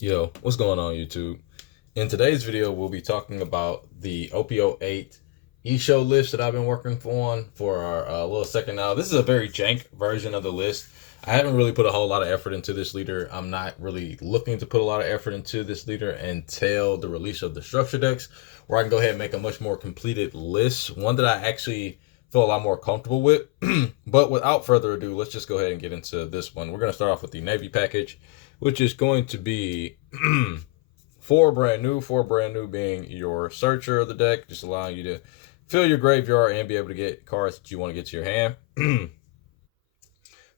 Yo, what's going on YouTube? In today's video, we'll be talking about the OP08 Issho list that I've been working on for our little second now. This is a very jank version of the list. I haven't really put a whole lot of effort into this leader. I'm not really looking to put a lot of effort into this leader until the release of the structure decks, where I can go ahead and make a much more completed list, one that I actually feel a lot more comfortable with. But without further ado, let's just go ahead and get into this one. We're going to start off with the Navy package, which is going to be four brand new being your searcher of the deck, just allowing you to fill your graveyard and be able to get cards that you want to get to your hand.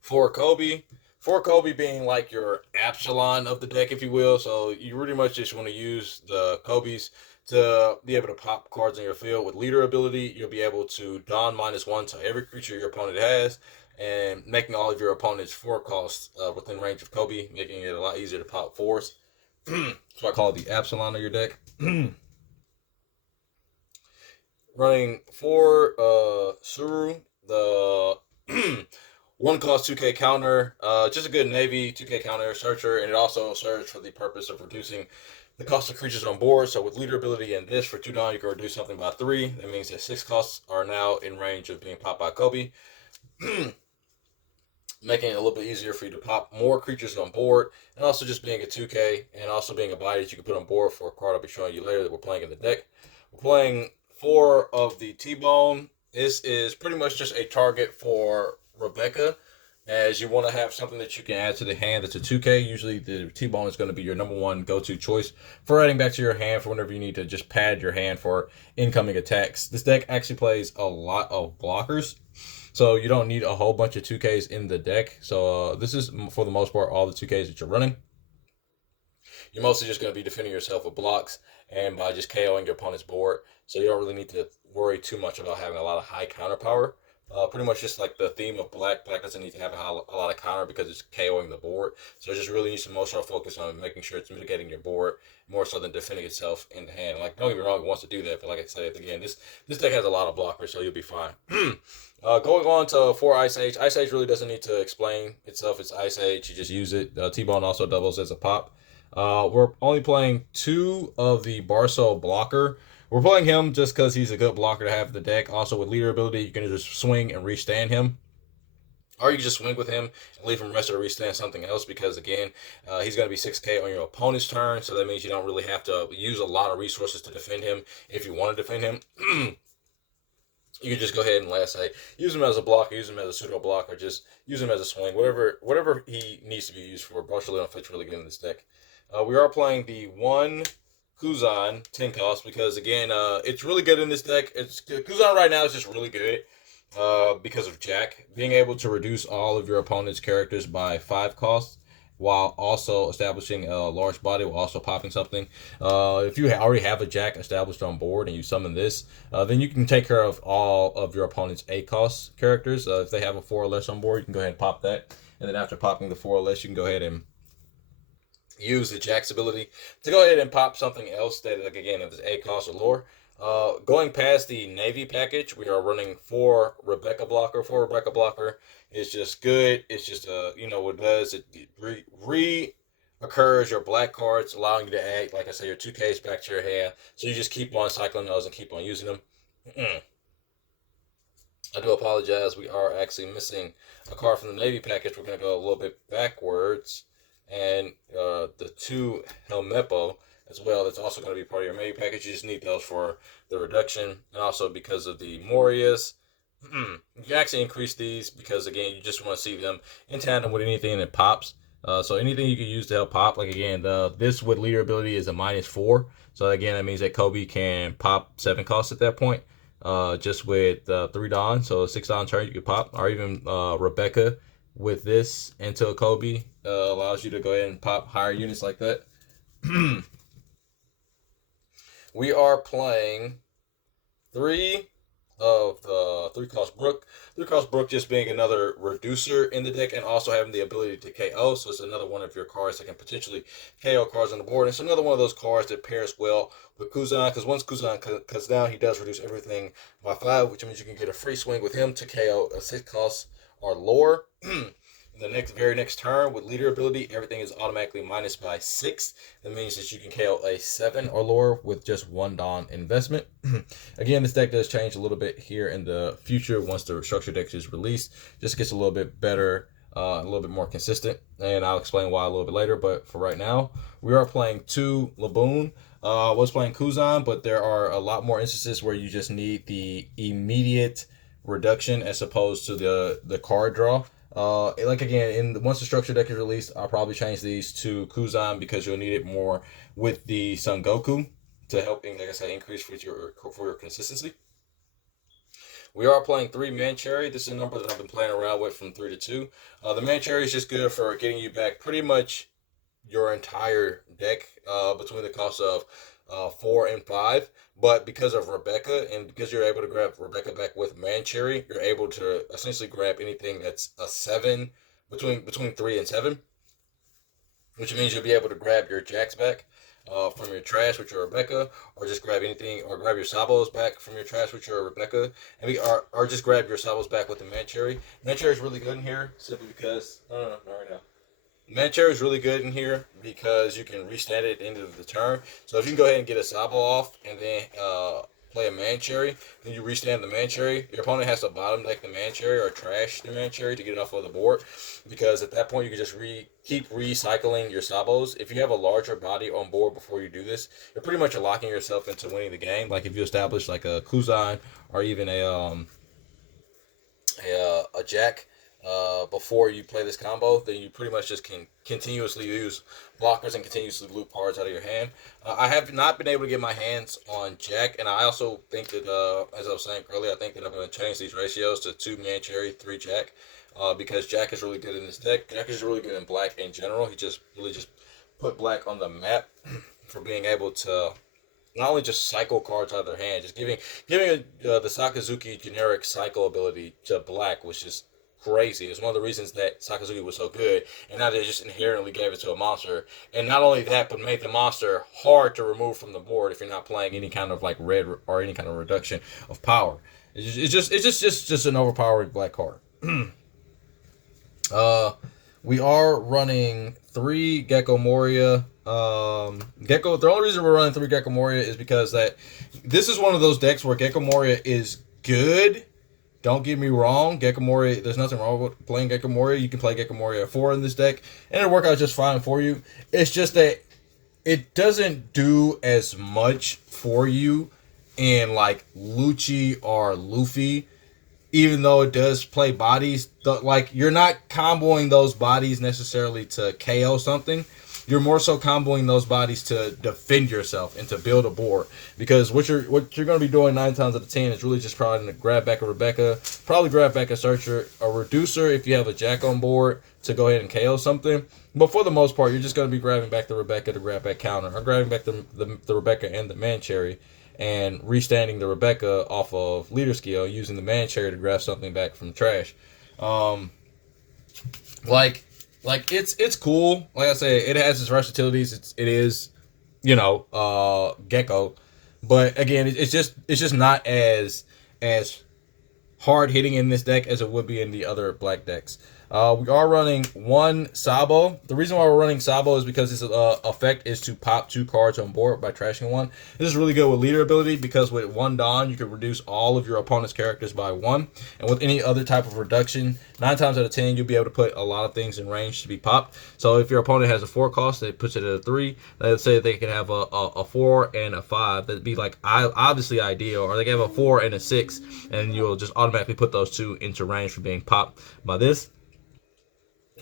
for Kobe, for Kobe being like your Absalon of the deck, if you will. So you pretty much just want to use the Kobe's to be able to pop cards in your field. With leader ability, you'll be able to don -1 to every creature your opponent has, and making all of your opponent's 4 costs within range of Kobe, making it a lot easier to pop fours. So I call it the Absalon of your deck. Running for Suru, the 1 cost 2K counter, just a good Navy 2K counter searcher, and it also serves for the purpose of reducing the cost of creatures on board. So with leader ability and this for 2 down, you can reduce something by 3. That means that 6 costs are now in range of being popped by Kobe. Making it a little bit easier for you to pop more creatures on board, and also just being a 2K, and also being a body that you can put on board for a card I'll be showing you later that we're playing in the deck. We're playing 4 of the T-Bone. This is pretty much just a target for Rebecca, as you want to have something that you can add to the hand that's a 2K. Usually the T-Bone is going to be your #1 go-to choice for adding back to your hand for whenever you need to just pad your hand for incoming attacks. This deck actually plays a lot of blockers, so you don't need a whole bunch of 2Ks in the deck. So this is, for the most part, all the 2Ks that you're running. You're mostly just going to be defending yourself with blocks and by just KOing your opponent's board. So you don't really need to worry too much about having a lot of high counter power. Pretty much just like the theme of Black. Black doesn't need to have a lot of counter because it's KOing the board. So it just really needs some emotional focus on making sure it's mitigating your board more so than defending itself in the hand. Like, don't get me wrong, it wants to do that, but like I said again, this deck has a lot of blockers, so you'll be fine. Going on to 4 Ice Age. Ice Age really doesn't need to explain itself. It's Ice Age. You just use it. T-Bone also doubles as a pop. We're only playing 2 of the Barso blocker. We're playing him just because he's a good blocker to have in the deck. Also, with leader ability, you can just swing and restand him. Or you can just swing with him and leave him rest or restand something else, because, again, he's going to be 6K on your opponent's turn. So that means you don't really have to use a lot of resources to defend him if you want to defend him. You can just go ahead and, like I say, use him as a blocker, use him as a pseudo block, or just use him as a swing. Whatever he needs to be used for. Barcelona fits really good in this deck. We are playing the 1 Kuzan 10 cost because, again, it's really good in this deck. Kuzan right now is just really good because of Jack being able to reduce all of your opponent's characters by 5 costs while also establishing a large body, while also popping something. If you already have a Jack established on board and you summon this, then you can take care of all of your opponent's 8 cost characters. If they have a 4 or less on board, you can go ahead and pop that. And then after popping the 4 or less, you can go ahead and use the Jack's ability to go ahead and pop something else that, like, again, if it's 8 cost or lower. Going past the Navy package, we are running 4 Rebecca blocker. 4 Rebecca blocker is just good. It's just, what it does, it occurs your black cards, allowing you to add, like I say, your 2Ks back to your hand. So you just keep on cycling those and keep on using them. I do apologize. We are actually missing a card from the Navy package. We're going to go a little bit backwards. And the 2 Helmepo as well. That's also going to be part of your Navy package. You just need those for the reduction. And also because of the Morias. You can actually increase these because, again, you just want to see them in tandem with anything that pops. So anything you can use to help pop. Like, again, this with leader ability is a -4. So, again, that means that Kobe can pop 7 costs at that point. Just with 3 Dawn, so 6 Dawn turn you can pop, or even Rebecca with this into a Kobe allows you to go ahead and pop higher units like that. We are playing 3 of the 3 cost Brook. 3 cost Brook just being another reducer in the deck and also having the ability to KO. So it's another one of your cards that can potentially KO cards on the board. And it's another one of those cards that pairs well with Kuzan, because once Kuzan cuts down, he does reduce everything by 5, which means you can get a free swing with him to KO a 6 cost or lower. the very next turn with leader ability, everything is automatically minus by 6. That means that you can KO a 7 or lower with just 1 Dawn investment. Again, this deck does change a little bit here in the future once the structure deck is released. Just gets a little bit better, a little bit more consistent, and I'll explain why a little bit later. But for right now, we are playing 2 Laboon. I was playing Kuzan, but there are a lot more instances where you just need the immediate reduction as opposed to the card draw. Like again, once the structure deck is released, I'll probably change these to Kuzan because you'll need it more with the Son Goku to help, like I said, increase for your consistency. We are playing 3 Mancherry. This is a number that I've been playing around with from 3 to 2. The Mancherry is just good for getting you back pretty much your entire deck between the cost of 4 and 5. But because of Rebecca, and because you're able to grab Rebecca back with Mancherry, you're able to essentially grab anything that's a 7, between 3 and 7, which means you'll be able to grab your Jacks back from your trash with your Rebecca, or just grab anything, or grab your Sabos back from your trash with your Rebecca, or just grab your Sabos back with the Mancherry. Mancherry is really good in here simply because not right now. Mancherry is really good in here because you can restand it at the end of the turn. So if you can go ahead and get a Sabo off and then play a Mancherry, then you restand the Mancherry. Your opponent has to bottom deck the Mancherry or trash the Mancherry to get it off of the board, because at that point you can just keep recycling your Sabos. If you have a larger body on board before you do this, you're pretty much locking yourself into winning the game. Like if you establish like a Kuzan or even a Jack before you play this combo, then you pretty much just can continuously use blockers and continuously loop cards out of your hand. I have not been able to get my hands on Jack, and I also think that, as I was saying earlier, I think that I'm going to change these ratios to 2 Mancherry, 3 Jack, because Jack is really good in this deck. Jack is really good in black in general. He just really just put black on the map for being able to not only just cycle cards out of their hand, just giving the Sakazuki generic cycle ability to black, which is crazy. It's one of the reasons that Sakazuki was so good, and now they just inherently gave it to a monster. And not only that, but made the monster hard to remove from the board if you're not playing any kind of like red or any kind of reduction of power. It's just an overpowered black card. We are running 3 Gecko Moria. The only reason we're running 3 Gecko Moria is because that this is one of those decks where Gecko Moria is good. Don't get me wrong, Gecko Moria, there's nothing wrong with playing Gecko Moria. You can play Gecko Moria 4 in this deck, and it'll work out just fine for you. It's just that it doesn't do as much for you in like Lucci or Luffy, even though it does play bodies. Like, you're not comboing those bodies necessarily to KO something. You're more so comboing those bodies to defend yourself and to build a board. Because what you're going to be doing 9 times out of 10 is really just probably to grab back a Rebecca, probably grab back a Searcher, a Reducer if you have a Jack on board to go ahead and KO something. But for the most part, you're just going to be grabbing back the Rebecca to grab back counter, or grabbing back the Rebecca and the Mancherry, and restanding the Rebecca off of leader skill, using the Mancherry to grab something back from trash. Like it's cool. Like I said, it has its versatilities. It is, Gecko, but again, it's just not as hard hitting in this deck as it would be in the other black decks. We are running 1 Sabo. The reason why we're running Sabo is because its effect is to pop 2 cards on board by trashing 1. This is really good with leader ability, because with 1 Dawn, you can reduce all of your opponent's characters by 1. And with any other type of reduction, 9 times out of 10, you'll be able to put a lot of things in range to be popped. So if your opponent has a 4 cost, it puts it at a 3. Let's say they can have a 4 and a 5. That'd be like obviously ideal. Or they can have a 4 and a 6, and you'll just automatically put those 2 into range for being popped by this.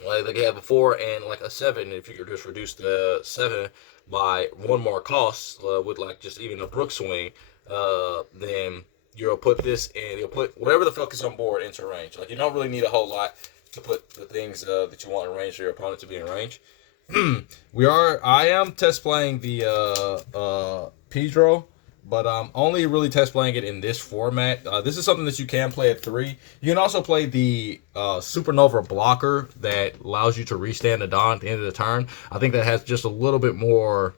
Like they can have a 4 and like a 7. If you could just reduce the 7 by 1 more cost with like just even a Brook swing, then you'll put this and you'll put whatever the fuck is on board into range. Like, you don't really need a whole lot to put the things that you want in range for your opponent to be in range. I am test playing the Pedro, but I'm only really test playing it in this format. This is something that you can play at 3. You can also play the Supernova blocker that allows you to restand a Dawn at the end of the turn. I think that has just a little bit more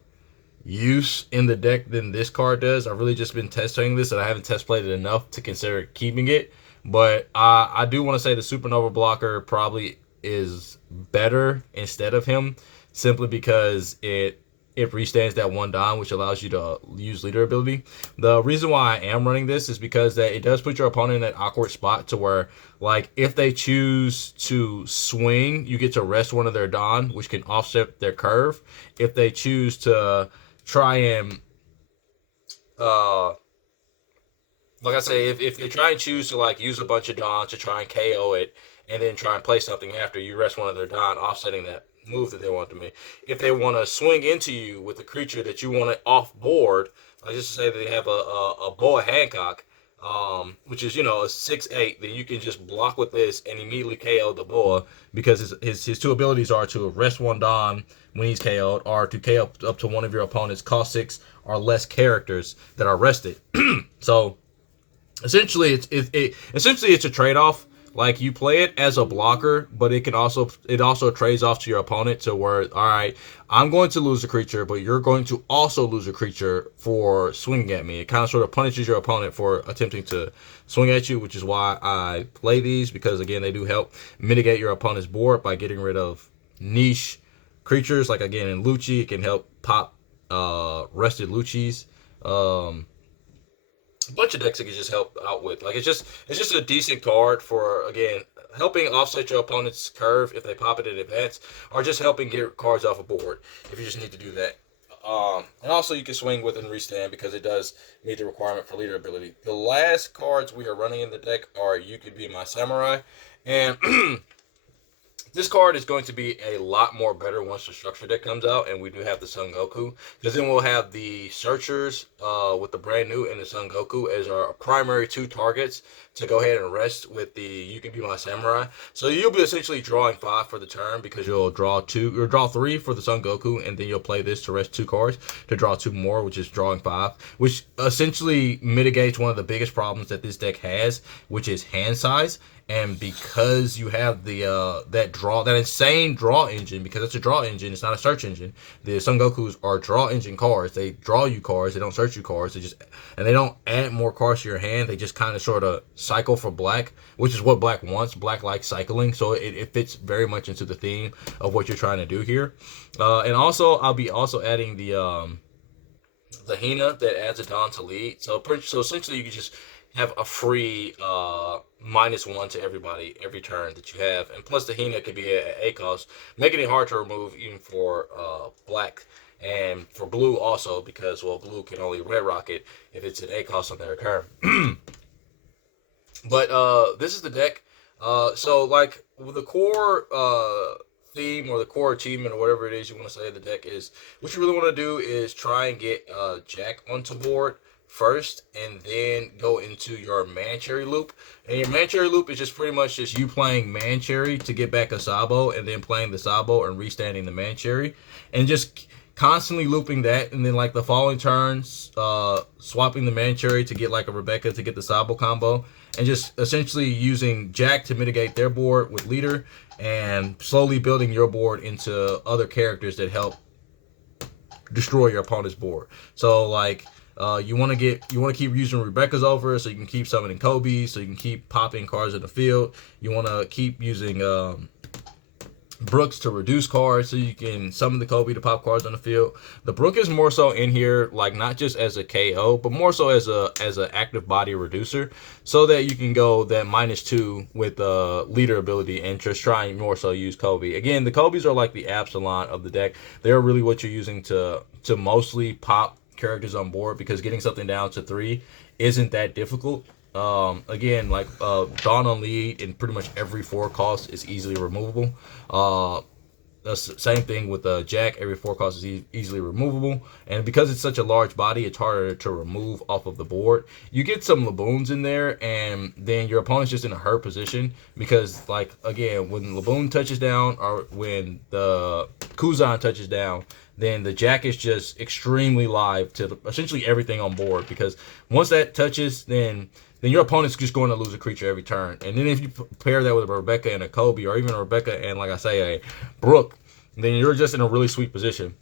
use in the deck than this card does. I've really just been testing this, and I haven't test played it enough to consider keeping it. But I do want to say the Supernova blocker probably is better instead of him, simply because it restands that 1 Don, which allows you to use leader ability. The reason why I am running this is because that it does put your opponent in an awkward spot to where, like, if they choose to swing, you get to rest one of their Don, which can offset their curve. If they choose to try and, like I say, if they try and choose to, like, use a bunch of Dons to try and KO it, and then try and play something after, you rest one of their Don, offsetting that move that they want to make. If they want to swing into you with a creature that you want to off board, like just say that they have a Boa Hancock, which is, you know, a 6/8, then you can just block with this and immediately KO the Boa, because his two abilities are to rest 1 Don when he's KO'd, or to KO up to one of your opponent's cost 6 or less characters that are rested. So essentially it's a trade-off. Like, you play it as a blocker, but it also trades off to your opponent to where, all right, I'm going to lose a creature, but you're going to also lose a creature for swinging at me. It kind of sort of punishes your opponent for attempting to swing at you, which is why I play these, because again, they do help mitigate your opponent's board by getting rid of niche creatures. Like, again, in Lucci, it can help pop rested Luccis. A bunch of decks that can just help out with. Like, it's just a decent card for, again, helping offset your opponent's curve if they pop it in advance, or just helping get cards off a board if you just need to do that. And also you can swing with and restand because it does meet the requirement for leader ability. The last cards we are running in the deck are You Could Be My Samurai, and this card is going to be a lot more better once the structure deck comes out and we do have the Son Goku, because then we'll have the Searchers with the brand new and the Son Goku as our primary 2 targets to go ahead and rest with the You Can Be My Samurai. So you'll be essentially drawing 5 for the turn, because you'll draw 3 for the Son Goku, and then you'll play this to rest 2 cards to draw 2 more, which is drawing 5, which essentially mitigates one of the biggest problems that this deck has, which is hand size. And because you have the that insane draw engine, because it's a draw engine, it's not a search engine. The Son Gokus are draw engine cards. They draw you cards. They don't search you cards. They don't add more cards to your hand. They just kind of sort of cycle for black, which is what black wants. Black likes cycling, so it fits very much into the theme of what you're trying to do here. And also, I'll be also adding the Hina that adds a Don to lead. So essentially, you can just have a free -1 to everybody every turn that you have, and plus the Hina could be a cost, making it hard to remove even for black and for blue also, because, well, blue can only red rocket if it's an A cost on their turn. But this is the deck. So, like, the core theme or the core achievement or whatever it is you want to say the deck is, what you really want to do is try and get Jack onto board first, and then go into your Man-Cherry loop. And your Man-Cherry loop is just pretty much just you playing Man-Cherry to get back a Sabo, and then playing the Sabo and restanding the Man-Cherry, and just constantly looping that. And then, like, the following turns, swapping the Man-Cherry to get like a Rebecca to get the Sabo combo, and just essentially using Jack to mitigate their board with leader, and slowly building your board into other characters that help destroy your opponent's board. So, like, you want to keep using Rebecca's over, so you can keep summoning Kobe, so you can keep popping cards in the field. You want to keep using Brooks to reduce cards, so you can summon the Kobe to pop cards on the field. The Brook is more so in here, like, not just as a KO, but more so as a active body reducer, so that you can go that -2 with leader ability and just try and more so use Kobe. Again, the Kobe's are like the Absalon of the deck. They're really what you're using to mostly pop characters on board, because getting something down to 3 isn't that difficult. Again, like, Dawn on lead in pretty much every 4 cost is easily removable. The same thing with Jack. Every 4 cost is easily removable, and because it's such a large body, it's harder to remove off of the board. You get some Laboons in there, and then your opponent's just in a hurt position, because, like, again, when Laboon touches down, or when the Kuzan touches down, then the Jack is just extremely live to essentially everything on board, because once that touches, then your opponent's just going to lose a creature every turn. And then if you pair that with a Rebecca and a Kobe, or even a Rebecca and, like I say, a Brook, then you're just in a really sweet position.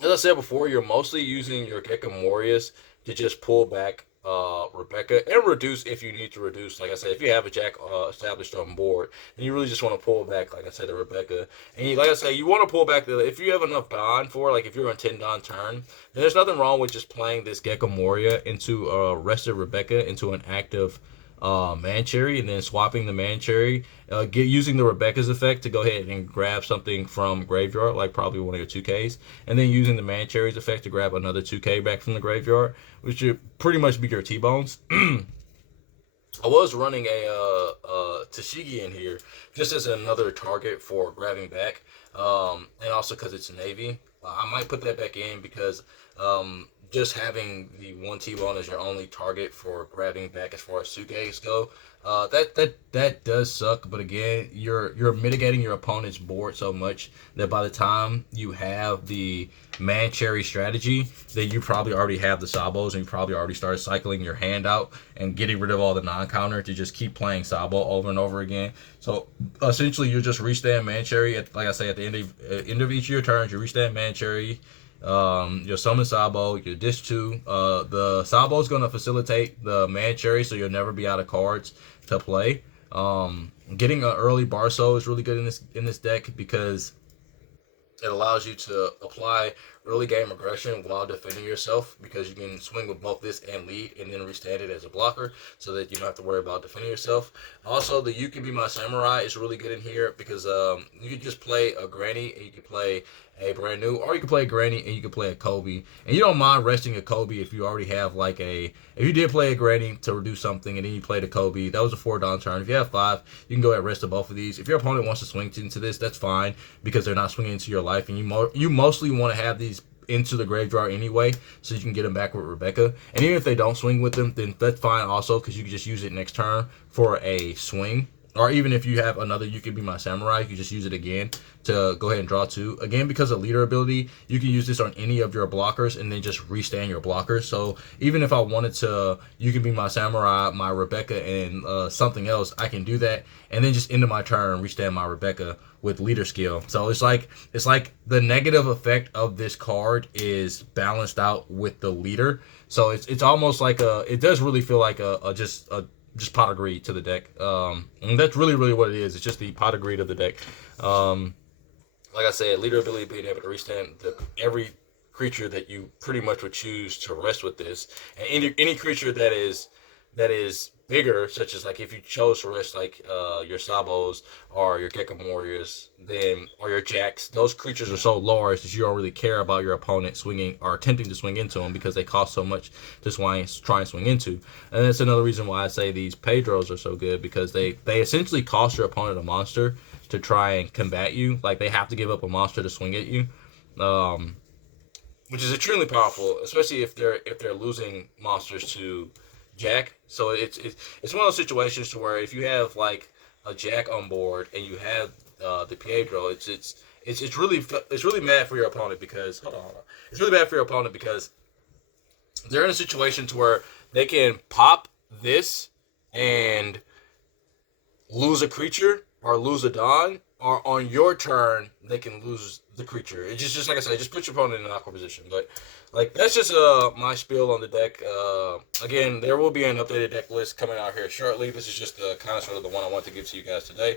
As I said before, you're mostly using your Gecko Morias to just pull back Rebecca, and reduce if you need to reduce. Like I said, if you have a Jack established on board, and you really just want to pull back, like I said, the Rebecca, and like I said, you want to pull back if you have enough Don for, like if you're on 10 Don turn, then there's nothing wrong with just playing this Gecko Moria into rested Rebecca into an active man cherry, and then swapping the man cherry, using the Rebecca's effect to go ahead and grab something from graveyard, like probably one of your 2Ks, and then using the man cherry's effect to grab another 2K back from the graveyard, which should pretty much be your T-bones. I was running a Tashigi in here just as another target for grabbing back, and also because it's Navy. I might put that back in because just having the one T-bone as your only target for grabbing back as far as Suke's go, that does suck. But again, you're mitigating your opponent's board so much that by the time you have the man cherry strategy, that you probably already have the Sabos, and you probably already started cycling your hand out and getting rid of all the non-counter to just keep playing Sabo over and over again. So essentially, you're just restand man cherry. Like I say, at the end of each of your turns, you restand man cherry. Your summon Sabo, your dish 2. The Sabo is going to facilitate the man cherry, so you'll never be out of cards to play. Getting an early Barso is really good in this deck because it allows you to apply early game aggression while defending yourself, because you can swing with both this and lead and then restand it as a blocker so that you don't have to worry about defending yourself. Also, the You Can Be My Samurai is really good in here because you can just play a Granny and you can play a brand new, or you can play a Granny and you can play a Kobe. And you don't mind resting a Kobe if you already have like if you did play a Granny to reduce something and then you played a Kobe, that was a 4 Don turn. If you have 5, you can go ahead and rest of both of these. If your opponent wants to swing into this, that's fine because they're not swinging into your life, and you mostly want to have these into the graveyard anyway, so you can get them back with Rebecca. And even if they don't swing with them, then that's fine also, because you can just use it next turn for a swing. Or even if you have another You Can Be My Samurai, you can just use it again to go ahead and draw 2. Again, because of leader ability, you can use this on any of your blockers and then just restand your blockers. So even if I wanted to You Can Be My Samurai, my Rebecca, and something else, I can do that. And then just end of my turn, restand my Rebecca with leader skill. So it's like the negative effect of this card is balanced out with the leader. So it's almost like it does really feel like just pot of greed to the deck. And that's really what it is. It's just the pot of greed of the deck. Like I said, leader ability, being able to restand every creature that you pretty much would choose to rest with this, and any creature that is bigger, such as like if you chose to rest like your Sabos or your Gecko Morias, then or your Jacks, those creatures are so large that you don't really care about your opponent swinging or attempting to swing into them because they cost so much to try and swing into. And that's another reason why I say these Pedros are so good, because they essentially cost your opponent a monster to try and combat you. Like they have to give up a monster to swing at you, which is extremely powerful, especially if they're losing monsters to Jack. So it's one of those situations to where if you have like a Jack on board and you have the Pedro, it's really mad for your opponent because it's really bad for your opponent because they're in a situation to where they can pop this and lose a creature or lose a Don, or on your turn they can lose the creature. It's just like I said, just put your opponent in an awkward position. But like that's just my spiel on the deck. Again, there will be an updated deck list coming out here shortly. This is just kind of sort of the one I want to give to you guys today.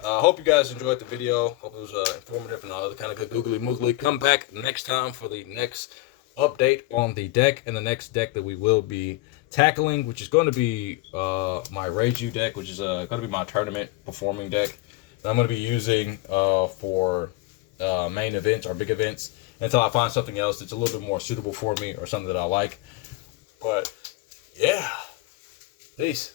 Hope you guys enjoyed the video. Hope it was informative and all the kind of good googly moogly. Come back next time for the next update on the deck, and the next deck that we will be tackling, which is going to be my Reiju deck, which is going to be my tournament performing deck that I'm going to be using for main events or big events until I find something else that's a little bit more suitable for me or something that I like. But yeah, peace.